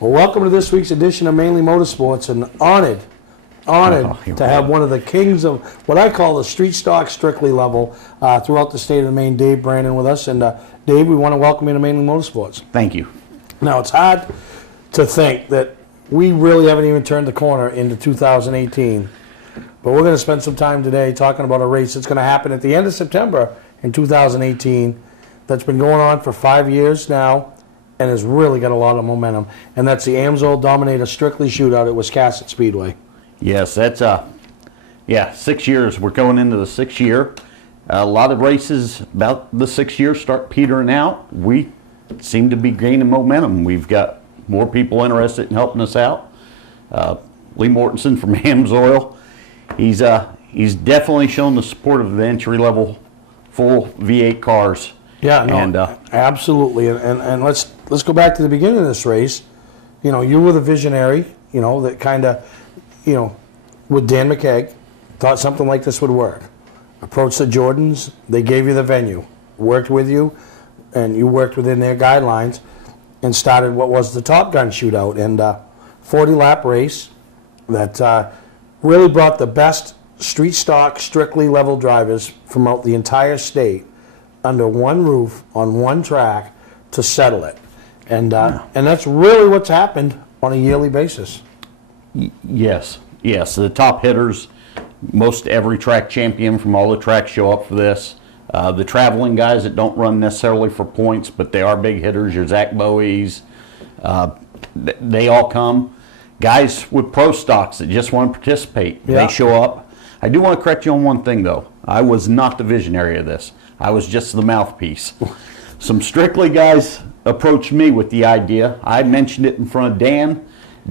Well, welcome to this week's edition of Mainly Motorsports, and honored to have one of the kings of what I call the street stock strictly level throughout the state of Maine, Dave Brandon, with us. And Dave, we want to welcome you to Mainly Motorsports. Thank you. Now, it's hard to think that we really haven't even turned the corner into 2018, but we're going to spend some time today talking about a race that's going to happen at the end of September in 2018 that's been going on for 5 years now and has really got a lot of momentum, and that's the Amsoil Dominator Strictly Shootout at Wiscasset Speedway. Yes, that's 6 years. We're going into the 6th year. A lot of races about the 6th year start petering out. We seem to be gaining momentum. We've got more people interested in helping us out. Lee Mortensen from Amsoil, he's definitely shown the support of the entry-level full V8 cars. Yeah, no, and, absolutely. And let's go back to the beginning of this race. You know, you were the visionary, you know, that kind of, you know, with Dan McKeag, thought something like this would work. Approached the Jordans, they gave you the venue, worked with you, and you worked within their guidelines and started what was the Top Gun shootout, and 40-lap race that really brought the best street stock, strictly level drivers from out the entire state under one roof on one track to settle it. And that's really what's happened on a yearly basis. Yes. The top hitters, most every track champion from all the tracks show up for this. The traveling guys that don't run necessarily for points, but they are big hitters, your Zach Bowies, they all come. Guys with pro stocks that just want to participate, They show up. I do want to correct you on one thing, though. I was not the visionary of this. I was just the mouthpiece. Some Strictly guys approached me with the idea. I mentioned it in front of Dan.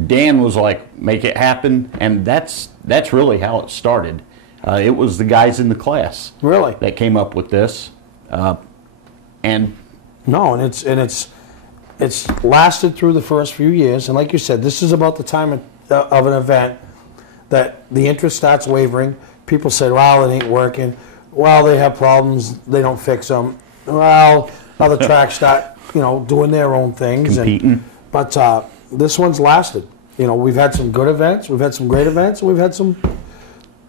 Dan was like, make it happen, and that's really how it started. It was the guys in the class that came up with this, and it's lasted through the first few years. And like you said, this is about the time of an event that the interest starts wavering. People say, "Well, it ain't working. Well, they have problems. They don't fix them. Well, other tracks start, doing their own things, competing." But this one's lasted. We've had some good events, we've had some great events, and we've had some,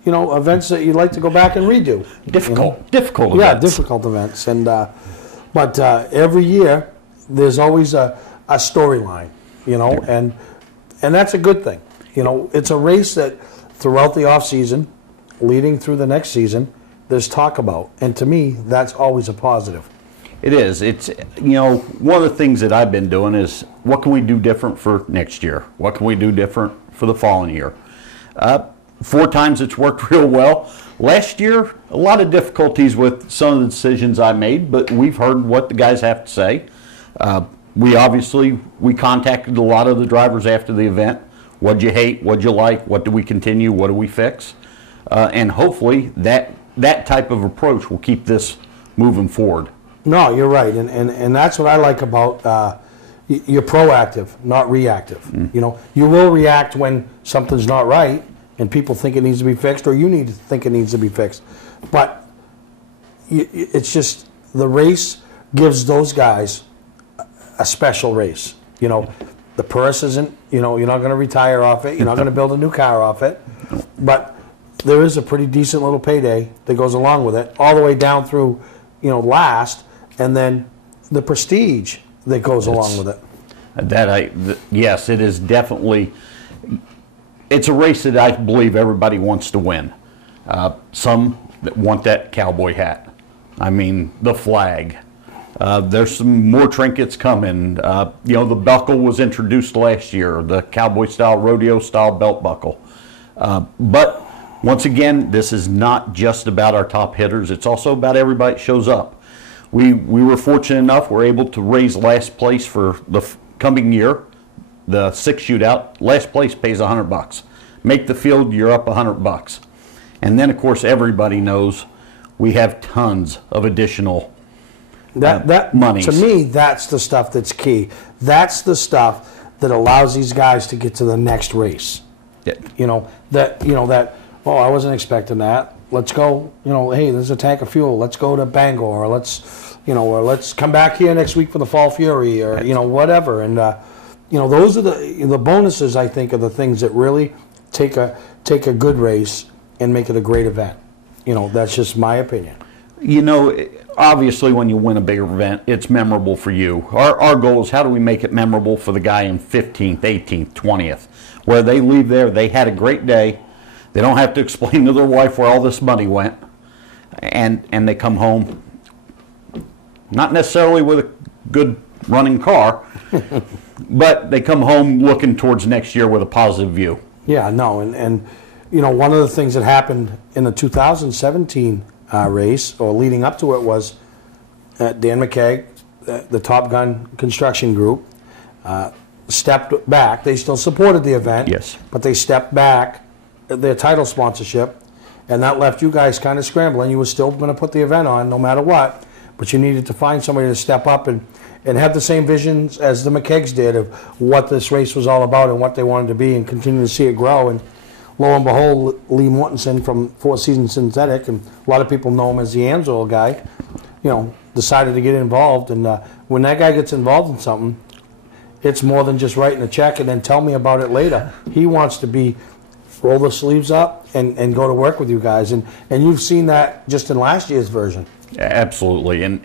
events that you'd like to go back and redo. Difficult events. Yeah, difficult events. And but every year there's always a storyline, and that's a good thing. It's a race that throughout the off season, leading through the next season, there's talk about, and to me, that's always a positive. It is. It's, one of the things that I've been doing is, what can we do different for next year? What can we do different for the following year? 4 times it's worked real well. Last year, a lot of difficulties with some of the decisions I made, but we've heard what the guys have to say. We contacted a lot of the drivers after the event. What'd you hate? What'd you like? What do we continue? What do we fix? And hopefully that type of approach will keep this moving forward. No, you're right, and that's what I like about you're proactive, not reactive. Mm. You will react when something's not right and people think it needs to be fixed, or you need to think it needs to be fixed. But it's just the race gives those guys a special race. The purse isn't, you're not going to retire off it. You're not going to build a new car off it. But there is a pretty decent little payday that goes along with it, all the way down through, last, and then the prestige that goes along with it. Yes, it is definitely. It's a race that I believe everybody wants to win. Some that want that cowboy hat. I mean, the flag. There's some more trinkets coming. The buckle was introduced last year, the cowboy-style, rodeo-style belt buckle. But once again, this is not just about our top hitters. It's also about everybody that shows up. We were fortunate enough, we're able to raise last place for the coming year, the 6th shootout. Last place pays $100. Make the field, you're up $100. And then, of course, everybody knows we have tons of additional monies. To me, that's the stuff that's key. That's the stuff that allows these guys to get to the next race. Yeah. Oh, I wasn't expecting that. Let's go, hey, there's a tank of fuel. Let's go to Bangor, or let's come back here next week for the Fall Fury, or, whatever. And, those are the bonuses. I think are the things that really take a good race and make it a great event. That's just my opinion. Obviously, when you win a big event, it's memorable for you. Our goal is how do we make it memorable for the guy in 15th, 18th, 20th, where they leave there, they had a great day. They don't have to explain to their wife where all this money went, and they come home, not necessarily with a good running car, but they come home looking towards next year with a positive view. Yeah, no, and one of the things that happened in the 2017 race, or leading up to it, was Dan McKeag, the Top Gun construction group, stepped back. They still supported the event, yes, but they stepped back their title sponsorship, and that left you guys kind of scrambling. You were still going to put the event on no matter what, but you needed to find somebody to step up and have the same visions as the McKeags did of what this race was all about and what they wanted to be, and continue to see it grow. And lo and behold, Lee Mortensen from Four Seasons Synthetic, and a lot of people know him as the Amsoil guy, decided to get involved. And when that guy gets involved in something, it's more than just writing a check and then tell me about it later. He wants to roll the sleeves up and go to work with you guys. And you've seen that just in last year's version. Absolutely. And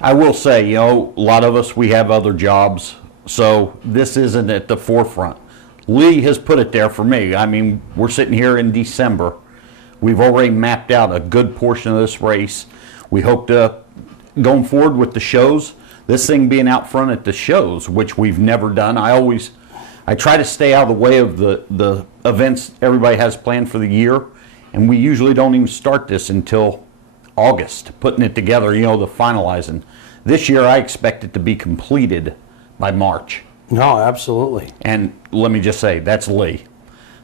I will say, a lot of us, we have other jobs, so this isn't at the forefront. Lee has put it there for me. I mean, we're sitting here in December. We've already mapped out a good portion of this race. We hope to, going forward with the shows, this thing being out front at the shows, which we've never done. I try to stay out of the way of the events everybody has planned for the year, and we usually don't even start this until August, putting it together, the finalizing. This year I expect it to be completed by March. No, absolutely. And let me just say, that's Lee.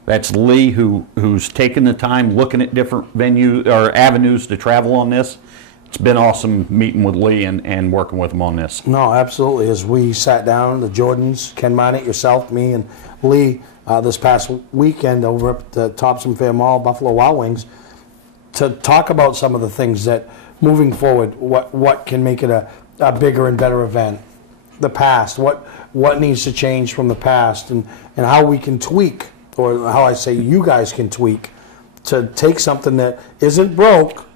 That's Lee who's taken the time looking at different venues or avenues to travel on this. It's been awesome meeting with Lee and working with him on this. No, absolutely. As we sat down, the Jordans, Ken Minott, yourself, me, and Lee, this past weekend over at the Thompson Fair Mall, Buffalo Wild Wings, to talk about some of the things that, moving forward, what can make it a bigger and better event. The past, what needs to change from the past, and how we can tweak, or how I say you guys can tweak, to take something that isn't broke,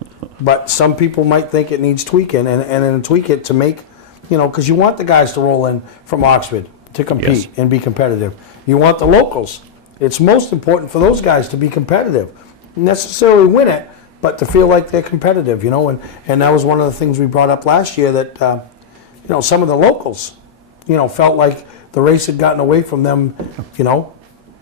but some people might think it needs tweaking, and then tweak it to make, because you want the guys to roll in from Oxford to compete, yes, and be competitive. You want the locals. It's most important for those guys to be competitive. Necessarily win it, but to feel like they're competitive, and that was one of the things we brought up last year, that some of the locals, felt like the race had gotten away from them.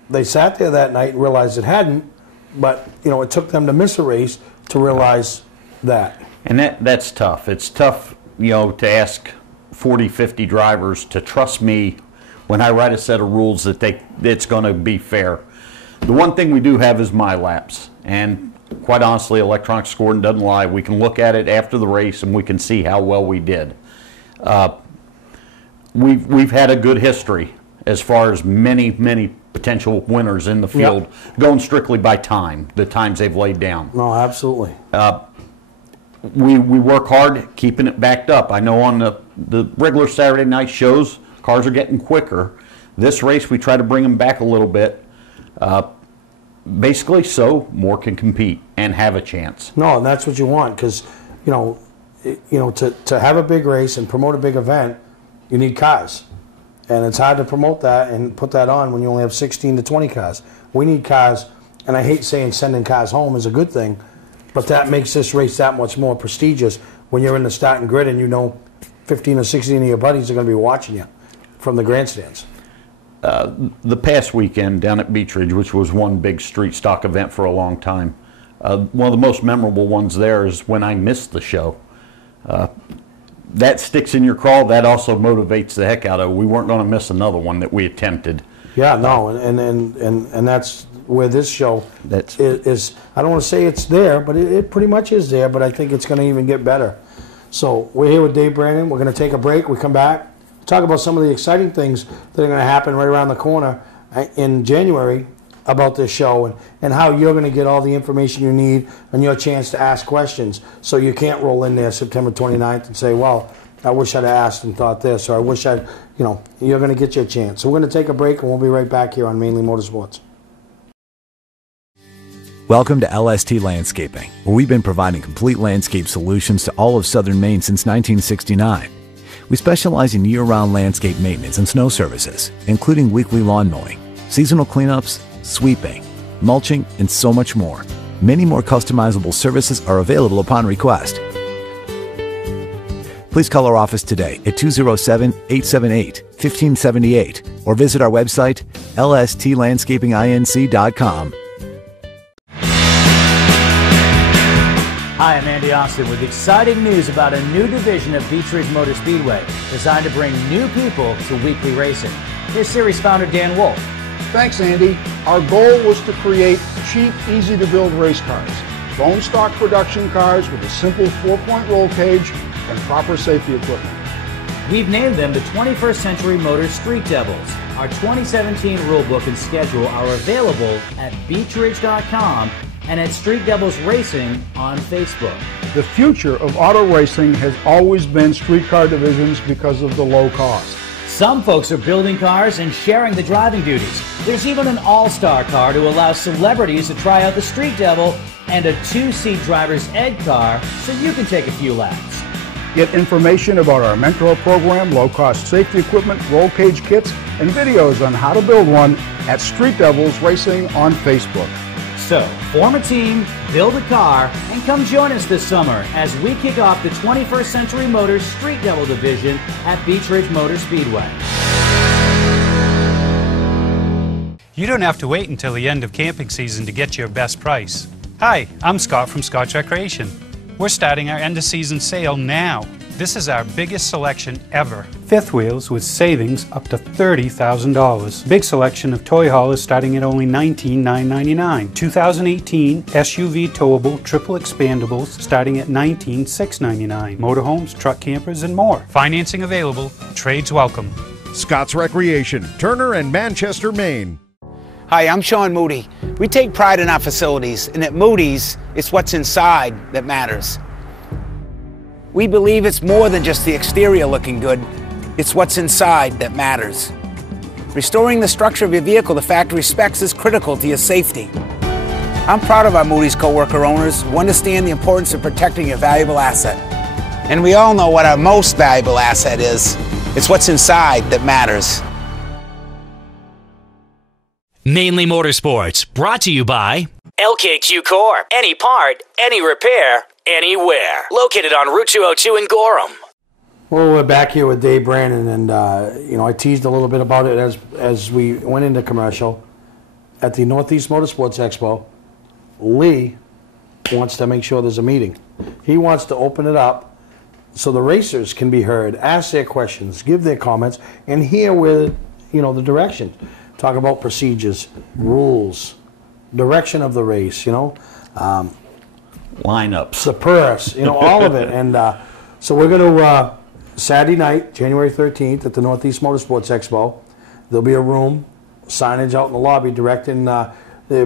They sat there that night and realized it hadn't, but it took them to miss a race to realize that. And that's tough. It's tough, to ask 40, 50 drivers to trust me when I write a set of rules that it's going to be fair. The one thing we do have is my laps, and quite honestly, electronic scoring doesn't lie. We can look at it after the race and we can see how well we did. We've had a good history as far as many potential winners in the field, yep, going strictly by time, the times they've laid down. No, absolutely. We work hard keeping it backed up. I know on the regular Saturday night shows, cars are getting quicker. This race, we try to bring them back a little bit, basically so more can compete and have a chance. No, and that's what you want, because to have a big race and promote a big event, you need cars. And it's hard to promote that and put that on when you only have 16 to 20 cars. We need cars, and I hate saying sending cars home is a good thing, but that makes this race that much more prestigious when you're in the starting grid and 15 or 16 of your buddies are going to be watching you from the grandstands. The past weekend down at Beech Ridge, which was one big street stock event for a long time, one of the most memorable ones there is when I missed the show. That sticks in your craw. That also motivates the heck out of it. We weren't going to miss another one that we attempted. Yeah, no, and that's where this show is. I don't want to say it's there, but it pretty much is there, but I think it's going to even get better. So we're here with Dave Brandon. We're going to take a break. We come back, talk about some of the exciting things that are going to happen right around the corner in January about this show, and how you're going to get all the information you need and your chance to ask questions, so you can't roll in there September 29th and say, well, I wish I'd asked and thought this, or I wish I'd, you're going to get your chance. So we're going to take a break, and we'll be right back here on Mainly Motorsports. Welcome to LST Landscaping, where we've been providing complete landscape solutions to all of southern Maine since 1969. We specialize in year-round landscape maintenance and snow services, including weekly lawn mowing, seasonal cleanups, sweeping, mulching, and so much more. Many more customizable services are available upon request. Please call our office today at 207-878-1578 or visit our website, lstlandscapinginc.com. Hi, I'm Andy Austin with exciting news about a new division of Beech Ridge Motor Speedway designed to bring new people to weekly racing. Here's series founder Dan Wolf. Thanks, Andy. Our goal was to create cheap, easy-to-build race cars. Bone stock production cars with a simple 4-point roll cage and proper safety equipment. We've named them the 21st Century Motors Street Devils. Our 2017 rulebook and schedule are available at beechridge.com and at Street Devils Racing on Facebook. The future of auto racing has always been street car divisions because of the low cost. Some folks are building cars and sharing the driving duties. There's even an all-star car to allow celebrities to try out the Street Devil and a 2-seat driver's ed car so you can take a few laps. Get information about our mentor program, low-cost safety equipment, roll cage kits, and videos on how to build one at Street Devils Racing on Facebook. So, form a team, build a car, and come join us this summer as we kick off the 21st Century Motors Street Devil Division at Beech Ridge Motor Speedway. You don't have to wait until the end of camping season to get your best price. Hi, I'm Scott from Scott's Recreation. We're starting our end-of-season sale now. This is our biggest selection ever. Fifth wheels with savings up to $30,000. Big selection of toy haulers starting at only $19,999. 2018 SUV towable triple expandables starting at $19,699. Motorhomes, truck campers, and more. Financing available. Trades welcome. Scott's Recreation, Turner and Manchester, Maine. Hi, I'm Sean Moody. We take pride in our facilities, and at Moody's, it's what's inside that matters. We believe it's more than just the exterior looking good, it's what's inside that matters. Restoring the structure of your vehicle to factory specs is critical to your safety. I'm proud of our Moody's coworker owners who understand the importance of protecting your valuable asset. And we all know what our most valuable asset is. It's what's inside that matters. Mainly Motorsports, brought to you by LKQ Core. Any part, any repair, anywhere. Located on Route 202 in Gorham. Well, we're back here with Dave Brandon, and I teased a little bit about it as we went into commercial. At the Northeast Motorsports Expo, Lee wants to make sure there's a meeting. He wants to open it up so the racers can be heard, ask their questions, give their comments, and hear where the direction. Talk about procedures, rules, direction of the race, Lineups. the purse, all of it. And so we're going to, Saturday night, January 13th, at the Northeast Motorsports Expo, there'll be a room, signage out in the lobby directing the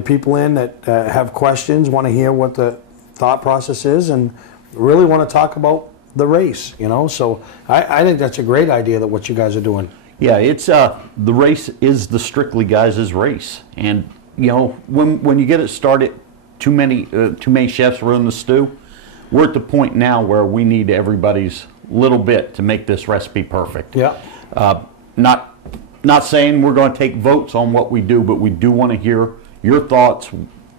people in that have questions, want to hear what the thought process is, and really want to talk about the race, So I think that's a great idea, that what you guys are doing. Yeah, it's the race is the Strictly Guys' race, and when you get it started, too many chefs run the stew. We're at the point now where we need everybody's little bit to make this recipe perfect. Yeah. Not saying we're going to take votes on what we do, but we do want to hear your thoughts,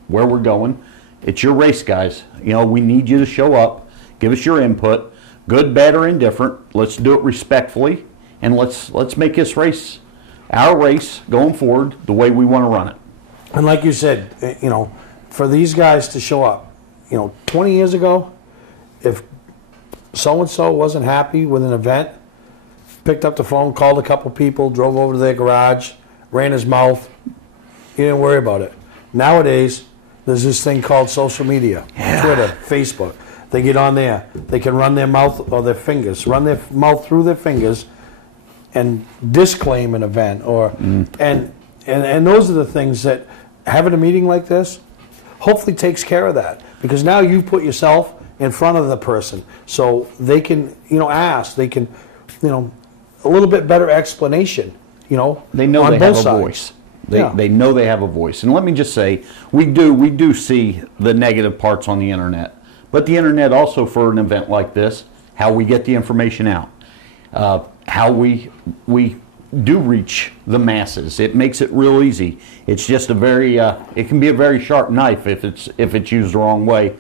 where we're going. It's your race, guys. We need you to show up, give us your input, good, bad, or indifferent. Let's do it respectfully. And let's make this race, our race, going forward, the way we want to run it. And like you said, for these guys to show up, 20 years ago, if so-and-so wasn't happy with an event, picked up the phone, called a couple people, drove over to their garage, ran his mouth, you didn't worry about it. Nowadays, there's this thing called social media, Twitter, Facebook. They get on there. They can run their mouth or their fingers, run their mouth through their fingers and disclaim an event, and those are the things that having a meeting like this hopefully takes care of that, because now you put yourself in front of the person so they can, ask. They can, a little bit better explanation, They know on they both have a sides. voice. They know they have a voice. And let me just say, we do see the negative parts on the internet. But the internet also, for an event like this, how we get the information out, how we do reach the masses. It makes it real easy. It's just it can be a very sharp knife if it's used the wrong way.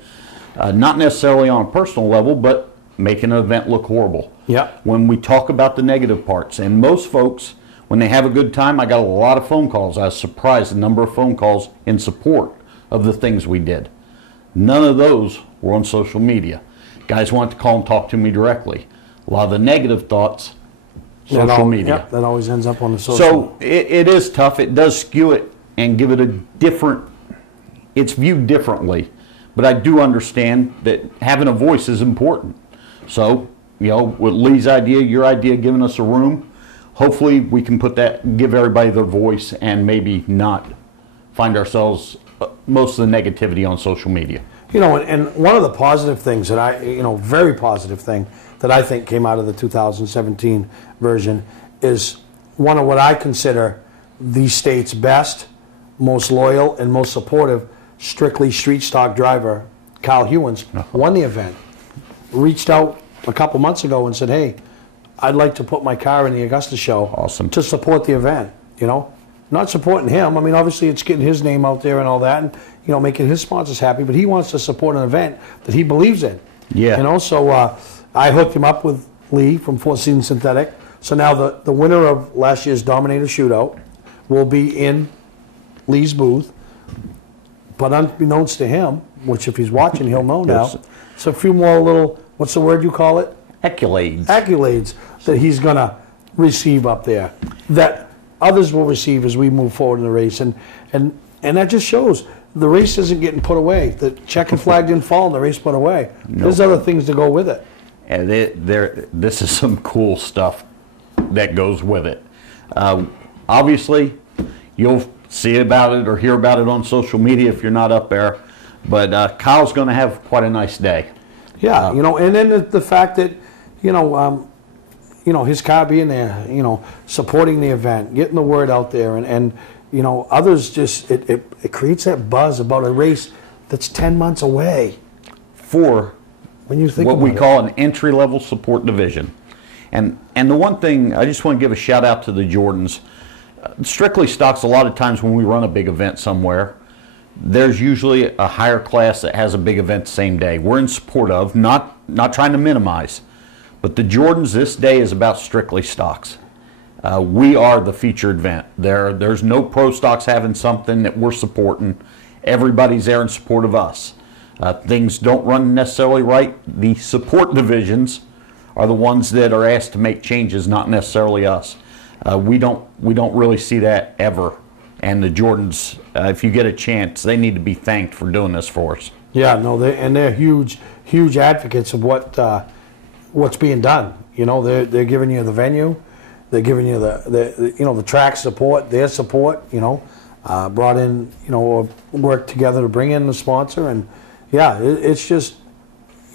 Not necessarily on a personal level, but making an event look horrible. Yeah. When we talk about the negative parts, and most folks, when they have a good time, I got a lot of phone calls. I was surprised the number of phone calls in support of the things we did. None of those were on social media. Guys wanted to call and talk to me directly. A lot of the negative thoughts, social media. Yeah, that always ends up on the social. So it is tough. It does skew it and give it it's viewed differently. But I do understand that having a voice is important. So, with Lee's idea, your idea, giving us a room, hopefully we can give everybody their voice and maybe not find ourselves most of the negativity on social media. And one of the positive things that very positive thing that I think came out of the 2017 version is one of what I consider the state's best, most loyal, and most supportive strictly street stock driver, Kyle Hewins, won the event. Reached out a couple months ago and said, hey, I'd like to put my car in the Augusta show. Awesome. To support the event, Not supporting him. I mean, obviously it's getting his name out there and all that and, making his sponsors happy, but he wants to support an event that he believes in. Yeah. So I hooked him up with Lee from Four Seasons Synthetic. So now the winner of last year's Dominator Shootout will be in Lee's booth. But unbeknownst to him, which if he's watching, he'll know now, it's a few more little, what's the word you call it? Accolades that he's going to receive up there, that others will receive as we move forward in the race. And that just shows the race isn't getting put away. The checkered flag didn't fall and the race put away. Nope. There's other things to go with it. And this is some cool stuff that goes with it. Obviously, you'll see about it or hear about it on social media if you're not up there. But Kyle's going to have quite a nice day. Yeah, and then the fact that, his car being there, supporting the event, getting the word out there, and others just, it creates that buzz about a race that's 10 months away. For when you think what about we call an entry-level support division. And the one thing, I just want to give a shout out to the Jordans. Strictly Stocks, a lot of times when we run a big event somewhere, there's usually a higher class that has a big event the same day. We're in support of, not trying to minimize, but the Jordans this day is about Strictly Stocks. We are the featured event. There's no pro stocks having something that we're supporting. Everybody's there in support of us. Things don't run necessarily right. The support divisions are the ones that are asked to make changes, not necessarily us. We don't really see that ever. And the Jordans, if you get a chance, they need to be thanked for doing this for us. Yeah, no, they're huge advocates of what's being done. They're giving you the venue, they're giving you the track support, their support. Brought in, worked together to bring in the sponsor, and yeah, it's just,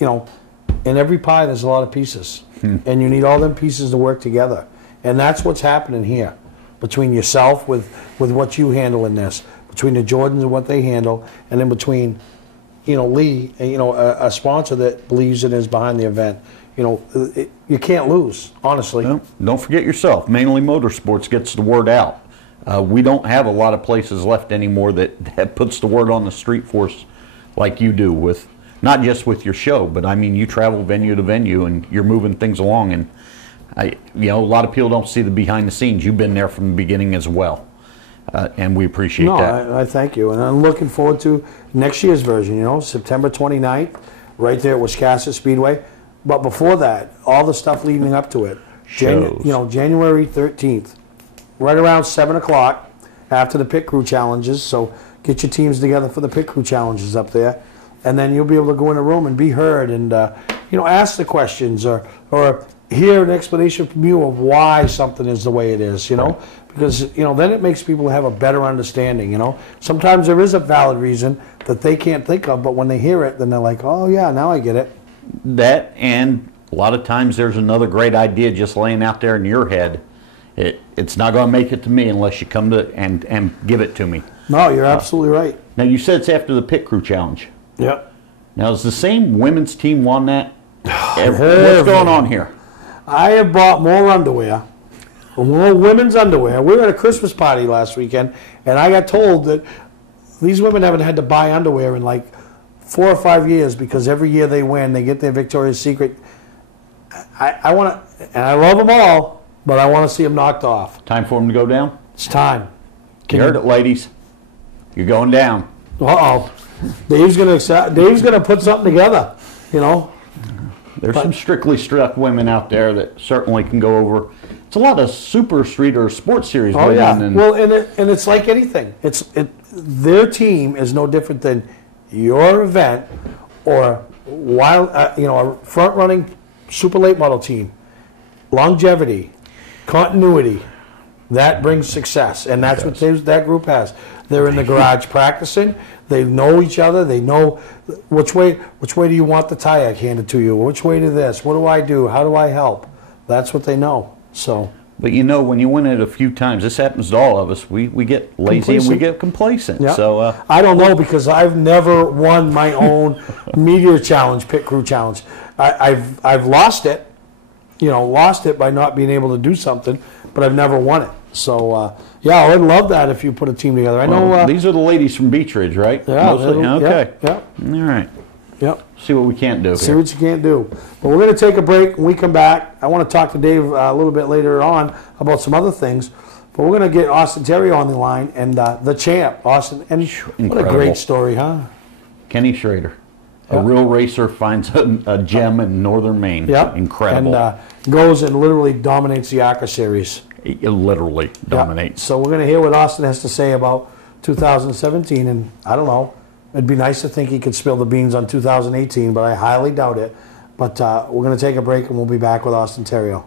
in every pie there's a lot of pieces, and you need all them pieces to work together, and that's what's happening here. Between yourself with what you handle in this, between the Jordans and what they handle, and then between, Lee, a sponsor that believes and is behind the event. You can't lose, honestly. Well, don't forget yourself. Mainly Motorsports gets the word out. We don't have a lot of places left anymore that puts the word on the street for us like you do, with not just with your show, but I mean you travel venue to venue and you're moving things along, and a lot of people don't see the behind the scenes. You've been there from the beginning as well, and we appreciate that. I thank you, and I'm looking forward to next year's version. September 29th, right there at Wiscasset Speedway. But before that, all the stuff leading up to it, January 13th, right around 7 o'clock after the pit crew challenges. So get your teams together for the pit crew challenges up there, and then you'll be able to go in a room and be heard and ask the questions or hear an explanation from you of why something is the way it is, you know, because, you know, then it makes people have a better understanding, you know. Sometimes there is a valid reason that they can't think of, but when they hear it, then they're like, oh, yeah, now I get it. That, and a lot of times there's another great idea just laying out there in your head. It's not going to make it to me unless you come to and give it to me. No, you're absolutely right. Now, you said it's after the Pit Crew Challenge. Yep. Now, is the same women's team won that? What's going on here? I have bought more underwear, more women's underwear. We were at a Christmas party last weekend, and I got told that these women haven't had to buy underwear in like 4 or 5 years because every year they win, they get their Victoria's Secret. I want to, and I love them all, but I want to see them knocked off. Time for them to go down? It's time. You heard it, ladies. You're going down. Uh-oh. Dave's gonna put something together, you know. There's some strictly struck women out there that certainly can go over. It's a lot of super street or sports series. Oh yeah. Well, and it's like anything. Their team is no different than your event or a front running super late model team. Longevity, continuity, that brings success, and that's what that group has. They're in the garage practicing. They know each other. They know which way do you want the tire handed to you? Which way to this? What do I do? How do I help? That's what they know. So. But you know, when you win it a few times, this happens to all of us. We get lazy and we get complacent. Yeah. So I don't know because I've never won my own Meteor Challenge, Pit Crew Challenge. I've lost it, by not being able to do something, but I've never won it. So I would love that if you put a team together. I know these are the ladies from Beech Ridge, right? Yeah. Okay. Yeah. All right. Yep. See what we can't do. See what you can't do. But we're going to take a break. When we come back, I want to talk to Dave a little bit later on about some other things. But we're going to get Austin Terrio on the line and the champ, Austin. And what a great story, huh? Kenny Schrader, a real racer, finds a gem in northern Maine. Yep. Incredible. And goes and literally dominates the ARCA series. It literally dominates. So we're going to hear what Austin has to say about 2017, and I don't know. It'd be nice to think he could spill the beans on 2018, but I highly doubt it. But we're going to take a break, and we'll be back with Austin Terrio.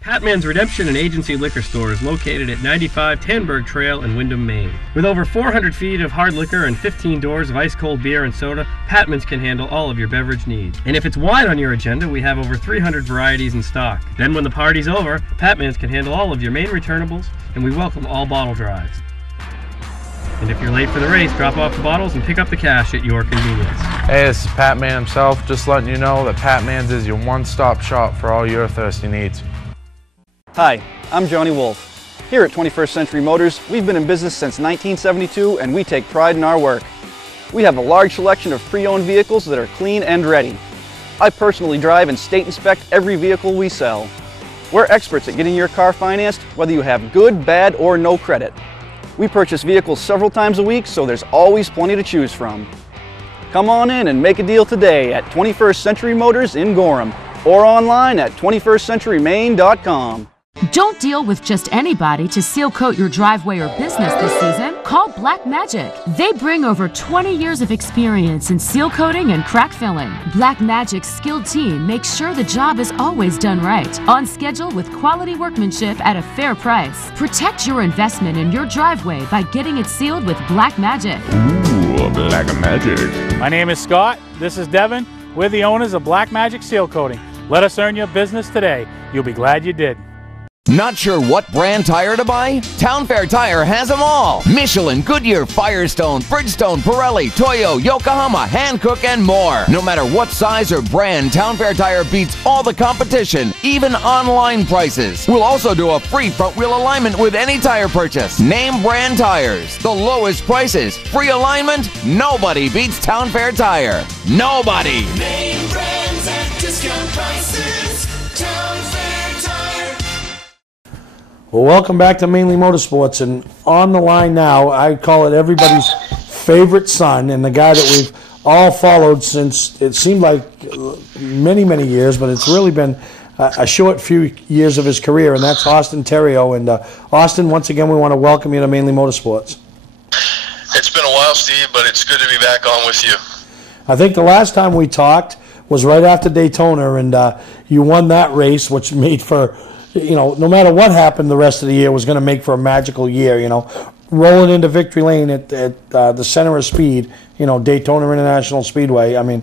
Patman's Redemption and Agency Liquor Store is located at 95 Tanberg Trail in Windham, Maine. With over 400 feet of hard liquor and 15 doors of ice-cold beer and soda, Patman's can handle all of your beverage needs. And if it's wine on your agenda, we have over 300 varieties in stock. Then when the party's over, Patman's can handle all of your Maine returnables, and we welcome all bottle drives. And if you're late for the race, drop off the bottles and pick up the cash at your convenience. Hey, this is Pat Man himself, just letting you know that Pat Man's is your one-stop shop for all your thirsty needs. Hi, I'm Johnny Wolf. Here at 21st Century Motors, we've been in business since 1972 and we take pride in our work. We have a large selection of pre-owned vehicles that are clean and ready. I personally drive and state inspect every vehicle we sell. We're experts at getting your car financed, whether you have good, bad, or no credit. We purchase vehicles several times a week, so there's always plenty to choose from. Come on in and make a deal today at 21st Century Motors in Gorham or online at 21stcenturymaine.com. Don't deal with just anybody to seal coat your driveway or business this season. Call Black Magic. They bring over 20 years of experience in seal coating and crack filling. Black Magic's skilled team makes sure the job is always done right, on schedule with quality workmanship at a fair price. Protect your investment in your driveway by getting it sealed with Black Magic. Ooh, Black Magic. My name is Scott. This is Devin. We're the owners of Black Magic Seal Coating. Let us earn your business today. You'll be glad you did. Not sure what brand tire to buy? Town Fair Tire has them all. Michelin, Goodyear, Firestone, Bridgestone, Pirelli, Toyo, Yokohama, Hankook, and more. No matter what size or brand, Town Fair Tire beats all the competition, even online prices. We'll also do a free front wheel alignment with any tire purchase. Name brand tires, the lowest prices, free alignment. Nobody beats Town Fair Tire. Nobody. Name brands at discount prices. Town Fair Tire. Well, welcome back to Mainely Motorsports, and on the line now, I call it everybody's favorite son, and the guy that we've all followed since it seemed like many, many years, but it's really been a short few years of his career, and that's Austin Terrio. And Austin, once again, we want to welcome you to Mainely Motorsports. It's been a while, Steve, but it's good to be back on with you. I think the last time we talked was right after Daytona, and you won that race, which made for, no matter what happened the rest of the year was going to make for a magical year, rolling into victory lane at the center of speed, Daytona International Speedway. I mean,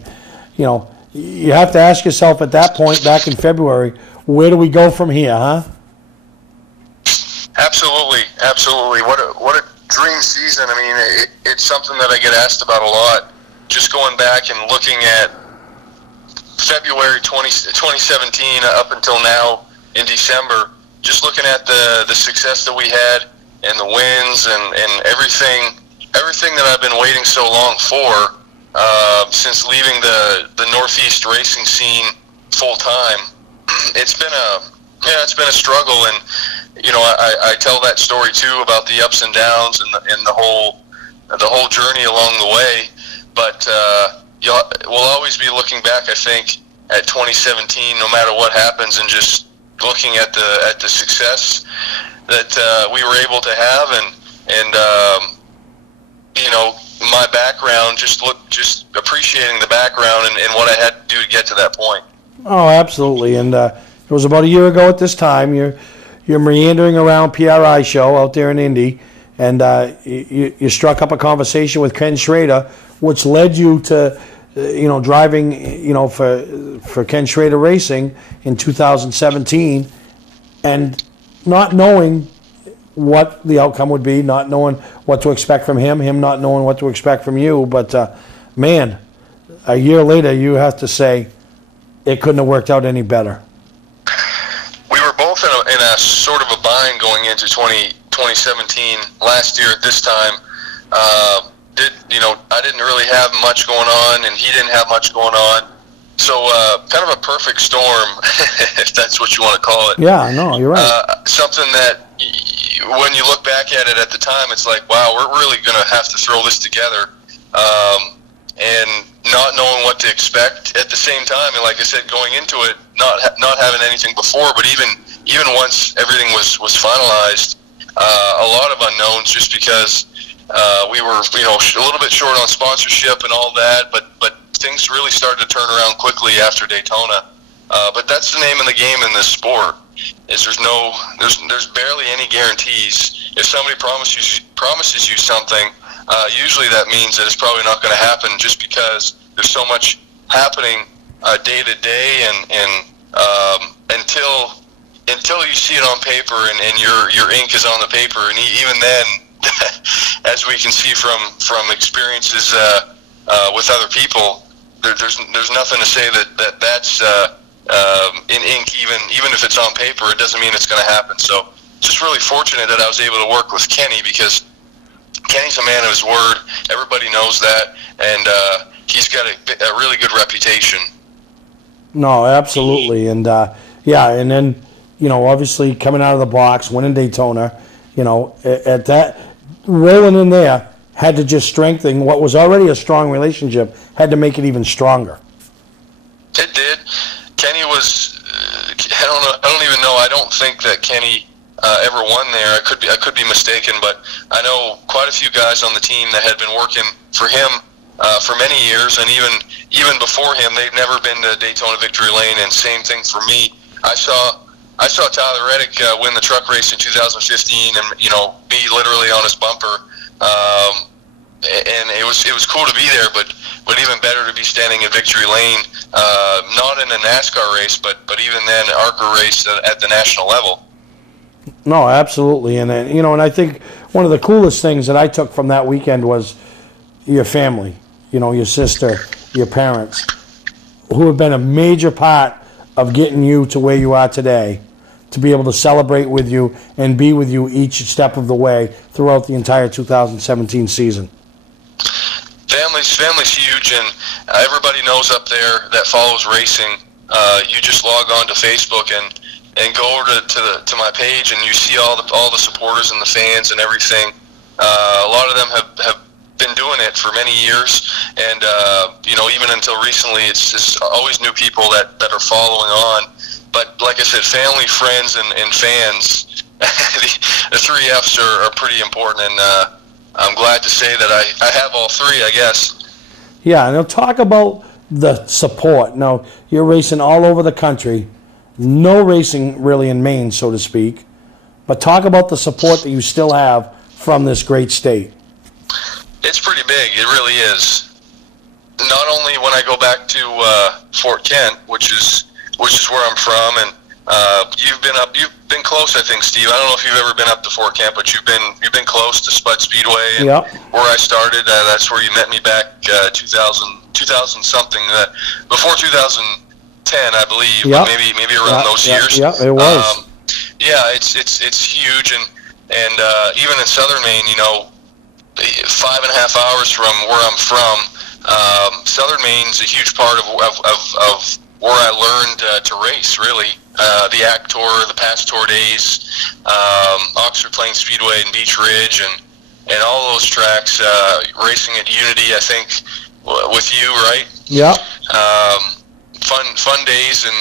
you have to ask yourself at that point back in February, where do we go from here, huh? Absolutely, absolutely. What a dream season. I mean, it's something that I get asked about a lot. Just going back and looking at February 2017 up until now in December, just looking at the success that we had and the wins and everything that I've been waiting so long for since leaving the Northeast racing scene full time. It's been a struggle, and I tell that story too about the ups and downs and the whole journey along the way. But we'll always be looking back, I think, at 2017, no matter what happens, and just looking at the success that we were able to have, and my background, just appreciating the background and what I had to do to get to that point. Oh, absolutely. And it was about a year ago at this time. You're meandering around PRI show out there in Indy, and you struck up a conversation with Ken Schrader, which led you to driving for Ken Schrader Racing in 2017, and not knowing what the outcome would be, not knowing what to expect from him not knowing what to expect from you. But man, a year later, you have to say it couldn't have worked out any better. We were both in a sort of a bind going into 2017. Last year at this time, I didn't really have much going on, and he didn't have much going on. So kind of a perfect storm, if that's what you want to call it. Yeah, no, you're right. Something that when you look back at it at the time, it's like, wow, we're really going to have to throw this together. And not knowing what to expect at the same time, and like I said, going into it, not having anything before, but even once everything was finalized, a lot of unknowns, just because we were a little bit short on sponsorship and all that, but things really started to turn around quickly after Daytona. But that's the name of the game in this sport. Is there's barely any guarantees. If somebody promises you something, usually that means that it's probably not going to happen, just because there's so much happening day to day, and until you see it on paper and your ink is on the paper, and even then, as we can see from experiences with other people, there's nothing to say that's in ink. Even if it's on paper, it doesn't mean it's going to happen. So just really fortunate that I was able to work with Kenny, because Kenny's a man of his word. Everybody knows that, and he's got a really good reputation. No, absolutely. And and then obviously coming out of the box, winning Daytona, at that, rolling in there had to just strengthen what was already a strong relationship, had to make it even stronger. It did. Kenny was, I don't even know. I don't think that Kenny ever won there. I could be mistaken, but I know quite a few guys on the team that had been working for him for many years, and even before him, they'd never been to Daytona Victory Lane. And same thing for me. I saw Tyler Reddick win the truck race in 2015, and be literally on his bumper. And it was cool to be there, but even better to be standing in Victory Lane, not in a NASCAR race, but even then, ARCA race at the national level. No, absolutely. And and I think one of the coolest things that I took from that weekend was your family, your sister, your parents, who have been a major part of getting you to where you are today, to be able to celebrate with you and be with you each step of the way throughout the entire 2017 season. Family's huge, and everybody knows up there that follows racing. You just log on to Facebook and go over to my page, and you see all the supporters and the fans and everything. A lot of them have been doing it for many years, and even until recently, it's always new people that are following on. But like I said, family, friends, and fans, the three F's are pretty important, and I'm glad to say that I have all three, I guess. Yeah, and they'll talk about the support. Now, you're racing all over the country. No racing really in Maine, so to speak. But talk about the support that you still have from this great state. It's pretty big. It really is. Not only when I go back to Fort Kent, which is where I'm from, and you've been close, I think, Steve. I don't know if you've ever been up to Fort Kent, but you've been close to Spud Speedway, and where I started. That's where you met me back 2000 something. Before 2010, I believe. But maybe around those years. Yeah, it was. Yeah, it's huge, and even in Southern Maine, 5.5 hours from where I'm from, Southern Maine's a huge part of where I learned to race. Really, the ACT Tour, the Pass Tour days, Oxford Plains Speedway and Beach Ridge, and all those tracks. Racing at Unity, I think, with you, right? Yeah. Fun days, and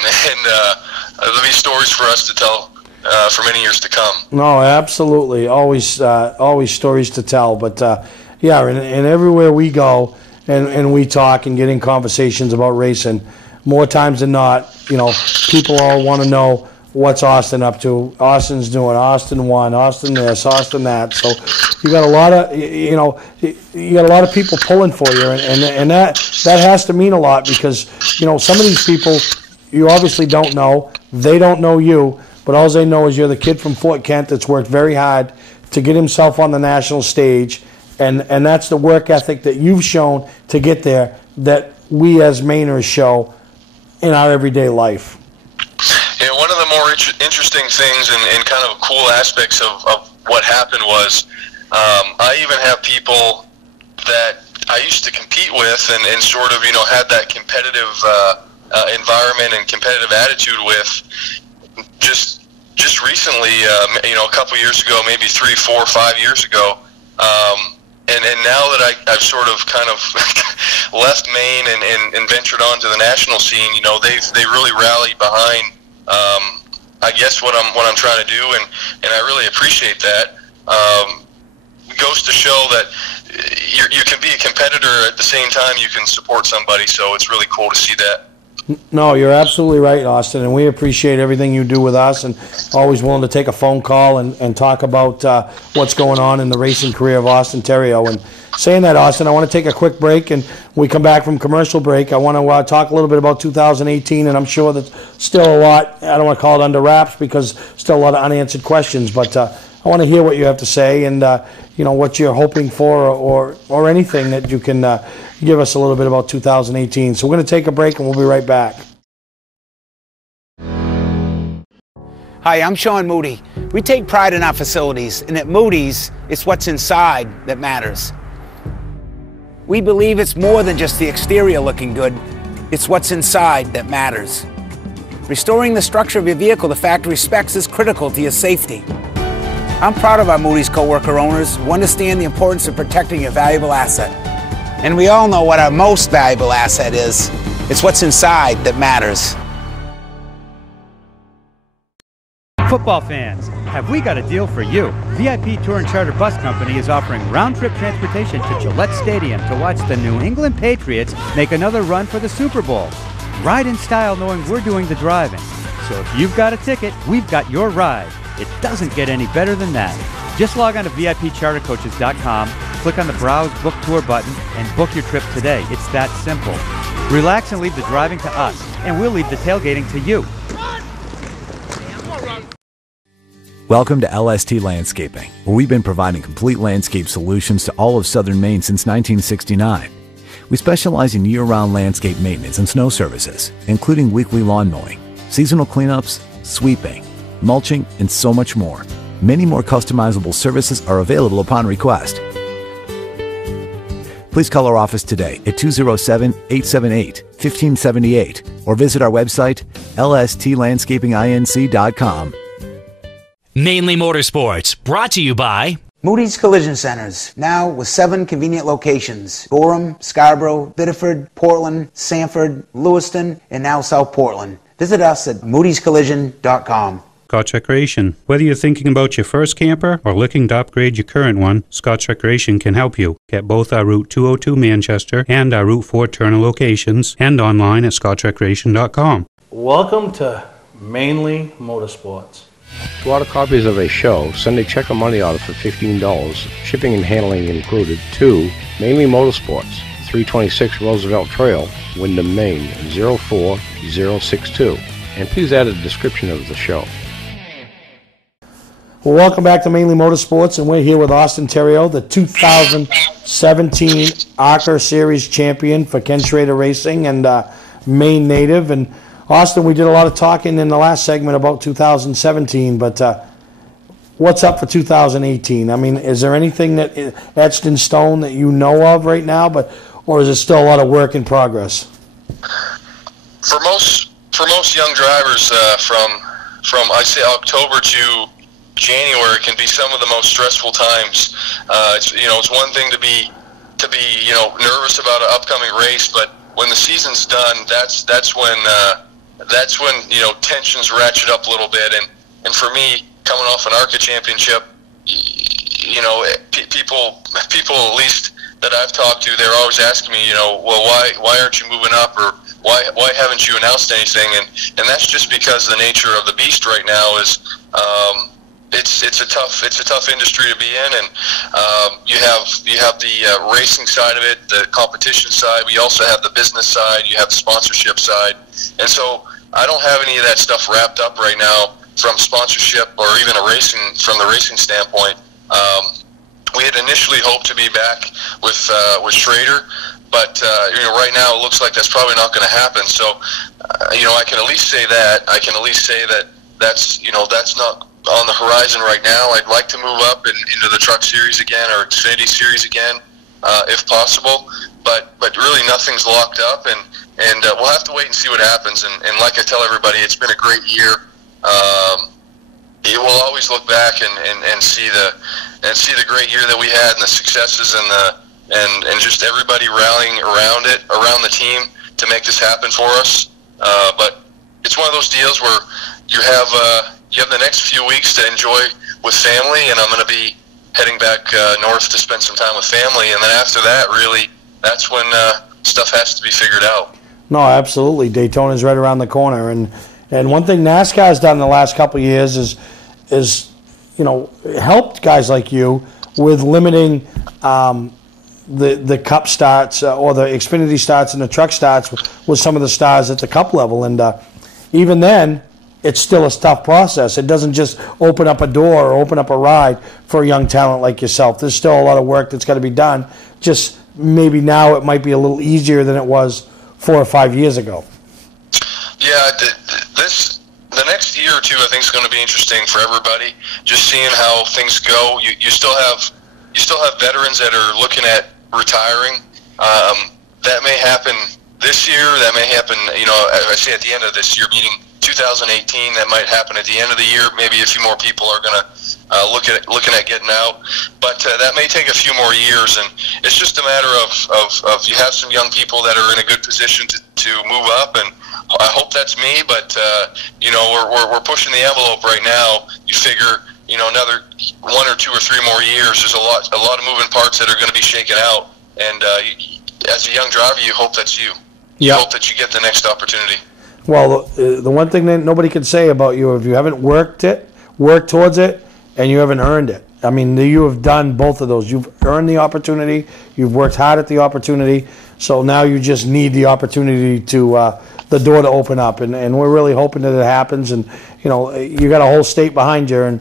there'll be stories for us to tell for many years to come. No, absolutely. Always stories to tell. But yeah, and everywhere we go and we talk and get in conversations about racing, more times than not, people all want to know what's Austin up to. Austin's doing. Austin won. Austin this. Austin that. So you got a lot of you got a lot of people pulling for you, and that has to mean a lot, because some of these people you obviously don't know. They don't know you. But all they know is you're the kid from Fort Kent that's worked very hard to get himself on the national stage, and that's the work ethic that you've shown to get there that we as Mainers show in our everyday life. Yeah, one of the more interesting things and kind of cool aspects of what happened was I even have people that I used to compete with and sort of had that competitive environment and competitive attitude with. Just recently, a couple years ago, maybe 3, 4, 5 years ago, and now that I've sort of kind of left Maine and ventured on to the national scene, they really rallied behind, I guess what I'm trying to do, and I really appreciate that. It goes to show that you can be a competitor at the same time you can support somebody, so it's really cool to see that. No, you're absolutely right, Austin, and we appreciate everything you do with us, and always willing to take a phone call and talk about what's going on in the racing career of Austin Terrio. And saying that, Austin, I want to take a quick break, and when we come back from commercial break, I want to talk a little bit about 2018, and I'm sure that still a lot, I don't want to call it under wraps, because still a lot of unanswered questions, but I want to hear what you have to say, and what you're hoping for, or anything that you can give us a little bit about 2018. So we're going to take a break, and we'll be right back. Hi, I'm Sean Moody. We take pride in our facilities, and at Moody's, it's what's inside that matters. We believe it's more than just the exterior looking good, it's what's inside that matters. Restoring the structure of your vehicle to factory specs is critical to your safety. I'm proud of our Moody's co-worker owners who understand the importance of protecting your valuable asset. And we all know what our most valuable asset is. It's what's inside that matters. Football fans, have we got a deal for you? VIP Tour and Charter Bus Company is offering round-trip transportation to Gillette Stadium to watch the New England Patriots make another run for the Super Bowl. Ride in style knowing we're doing the driving. So if you've got a ticket, we've got your ride. It doesn't get any better than that. Just log on to VIPChartercoaches.com, click on the Browse Book Tour button, and book your trip today. It's that simple. Relax and leave the driving to us, and we'll leave the tailgating to you. Welcome to LST Landscaping, where we've been providing complete landscape solutions to all of Southern Maine since 1969. We specialize in year-round landscape maintenance and snow services, including weekly lawn mowing, seasonal cleanups, sweeping, mulching, and so much more. Many more customizable services are available upon request. Please call our office today at 207-878-1578 or visit our website, lstlandscapinginc.com. Mainly Motorsports, brought to you by Moody's Collision Centers, now with 7 convenient locations: Gorham, Scarborough, Biddeford, Portland, Sanford, Lewiston, and now South Portland. Visit us at moodyscollision.com. Scotch Recreation. Whether you're thinking about your first camper or looking to upgrade your current one, Scotch Recreation can help you. Get both our Route 202 Manchester and our Route 4 Turner locations and online at scotchrecreation.com. Welcome to Mainely Motorsports. To order copies of a show, send a check or money order for $15, shipping and handling included, to Mainely Motorsports, 326 Roosevelt Trail, Windham, Maine, 04062. And please add a description of the show. Well, welcome back to Mainly Motorsports, and we're here with Austin Theriault, the 2017 ARCA Series champion for Ken Schrader Racing and Maine native. And Austin, we did a lot of talking in the last segment about 2017, but what's up for 2018? I mean, is there anything that is etched in stone that you know of right now, or is it still a lot of work in progress? For most young drivers, from I say October to January can be some of the most stressful times. It's one thing to be nervous about an upcoming race, but when the season's done, that's when tensions ratchet up a little bit. And for me, coming off an ARCA championship, people at least that I've talked to, they're always asking me, well, why aren't you moving up, or why haven't you announced anything? And that's just because the nature of the beast right now is it's a tough industry to be in, and you have the racing side of it, the competition side. We also have the business side. You have the sponsorship side, and so I don't have any of that stuff wrapped up right now from sponsorship or even from the racing standpoint. We had initially hoped to be back with Schrader, but right now it looks like that's probably not going to happen. So I can at least say that. I can at least say that that's not on the horizon right now. I'd like to move up into the Truck Series again, or Xfinity Series again, if possible. But really nothing's locked up, and we'll have to wait and see what happens. And like I tell everybody, it's been a great year. We'll always look back and see the great year that we had, and the successes, and just everybody rallying around the team to make this happen for us. But it's one of those deals where you have the next few weeks to enjoy with family, and I'm going to be heading back north to spend some time with family, and then after that, really, that's when stuff has to be figured out. No, absolutely. Daytona's right around the corner, and one thing NASCAR has done in the last couple of years is helped guys like you with limiting the Cup starts or the Xfinity starts and the Truck starts with some of the stars at the Cup level, and even then, it's still a tough process. It doesn't just open up a door or open up a ride for a young talent like yourself. There's still a lot of work that's got to be done. Just maybe now it might be a little easier than it was 4 or 5 years ago. Yeah, the next year or two, I think, is going to be interesting for everybody. Just seeing how things go. You still have veterans that are looking at retiring. That may happen this year. That may happen. I say at the end of this year, meaning 2018. That might happen at the end of the year. Maybe a few more people are going to looking at getting out, but that may take a few more years. And it's just a matter of you have some young people that are in a good position to move up, and I hope that's me. But we're pushing the envelope right now. You figure another 1 or 2 or 3 more years. There's a lot of moving parts that are going to be shaken out, and as a young driver, you hope that's you. You hope that you get the next opportunity. Well, the one thing that nobody can say about you, if you haven't worked towards it, and you haven't earned it. I mean, you have done both of those. You've earned the opportunity. You've worked hard at the opportunity. So now you just need the opportunity to the door to open up, and we're really hoping that it happens. And you got a whole state behind you, and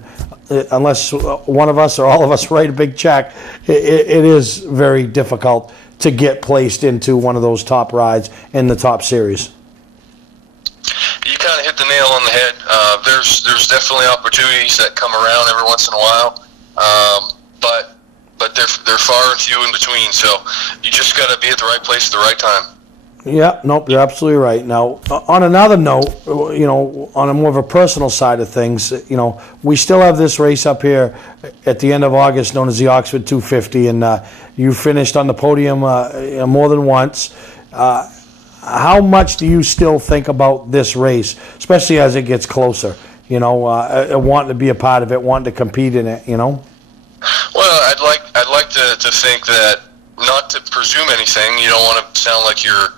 unless one of us or all of us write a big check, it is very difficult to get placed into one of those top rides in the top series. You kind of hit the nail on the head. There's definitely opportunities that come around every once in a while, but they're far and few in between. So you just got to be at the right place at the right time. Yeah, nope, you're absolutely right. Now, on another note, on a more of a personal side of things, we still have this race up here at the end of August known as the Oxford 250, and you finished on the podium more than once. How much do you still think about this race, especially as it gets closer? wanting to be a part of it, wanting to compete in it, Well, I'd like to think that, not to presume anything, you don't want to sound like you're,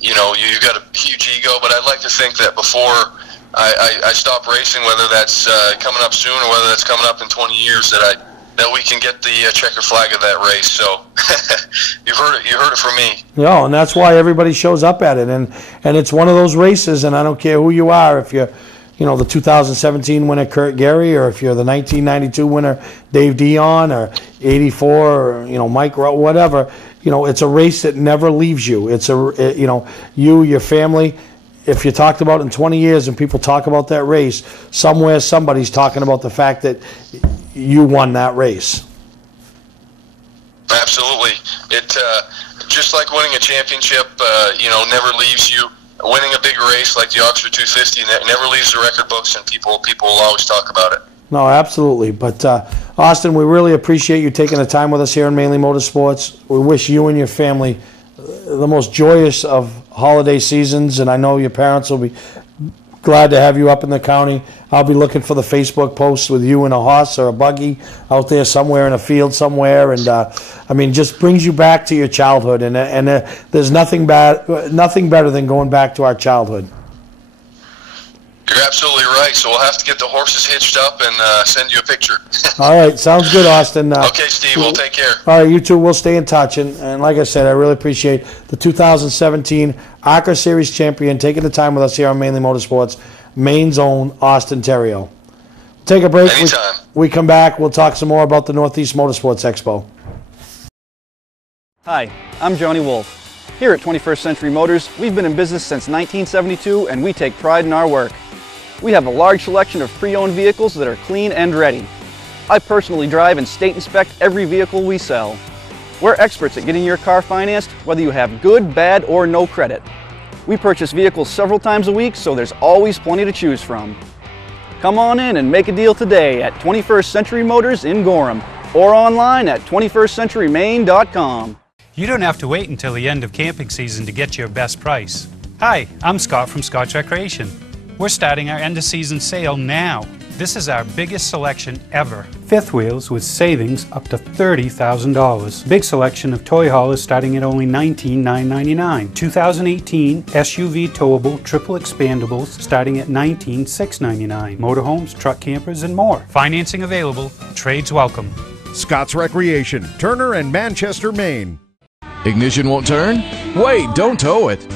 you've got a huge ego, but I'd like to think that before I stop racing, whether that's coming up soon or whether that's coming up in 20 years, that we can get the checker flag of that race. So you heard it from me. And that's why everybody shows up at it, and it's one of those races, and I don't care who you are, if you're the 2017 winner Kurt Gary, or if you're the 1992 winner Dave Dion, or 84, or Mike Rowe, whatever. It's a race that never leaves you. It's you, your family. If you talked about in 20 years and people talk about that race, somewhere somebody's talking about the fact that you won that race. Absolutely. It just like winning a championship, never leaves you. Winning a big race like the Oxford 250 never leaves the record books, and people will always talk about it. No, absolutely. But Austin, we really appreciate you taking the time with us here in Mainely Motorsports. We wish you and your family the most joyous of holiday seasons, and I know your parents will be glad to have you up in the county. I'll be looking for the Facebook posts with you in a horse or a buggy out there somewhere in a field somewhere, and just brings you back to your childhood, and there's nothing better than going back to our childhood. You're absolutely right. So we'll have to get the horses hitched up and send you a picture. All right, sounds good, Austin. Okay, Steve, we'll take care. All right, you two, we'll stay in touch. And like I said, I really appreciate the 2017 ARCA Series champion taking the time with us here on Mainly Motorsports, Maine's own Austin Terrio. Take a break. Anytime. We come back, we'll talk some more about the Northeast Motorsports Expo. Hi, I'm Johnny Wolf. Here at 21st Century Motors, we've been in business since 1972 and we take pride in our work. We have a large selection of pre-owned vehicles that are clean and ready. I personally drive and state inspect every vehicle we sell. We're experts at getting your car financed, whether you have good, bad, or no credit. We purchase vehicles several times a week, so there's always plenty to choose from. Come on in and make a deal today at 21st Century Motors in Gorham, or online at 21stcenturymaine.com. You don't have to wait until the end of camping season to get your best price. Hi, I'm Scott from Scotch Recreation. We're starting our end of season sale now. This is our biggest selection ever. Fifth wheels with savings up to $30,000. Big selection of toy haulers starting at only $19,999. 2018 SUV towable triple expandables starting at $19,699. Motorhomes, truck campers, and more. Financing available. Trades welcome. Scott's Recreation, Turner and Manchester, Maine. Ignition won't turn? Wait, don't tow it.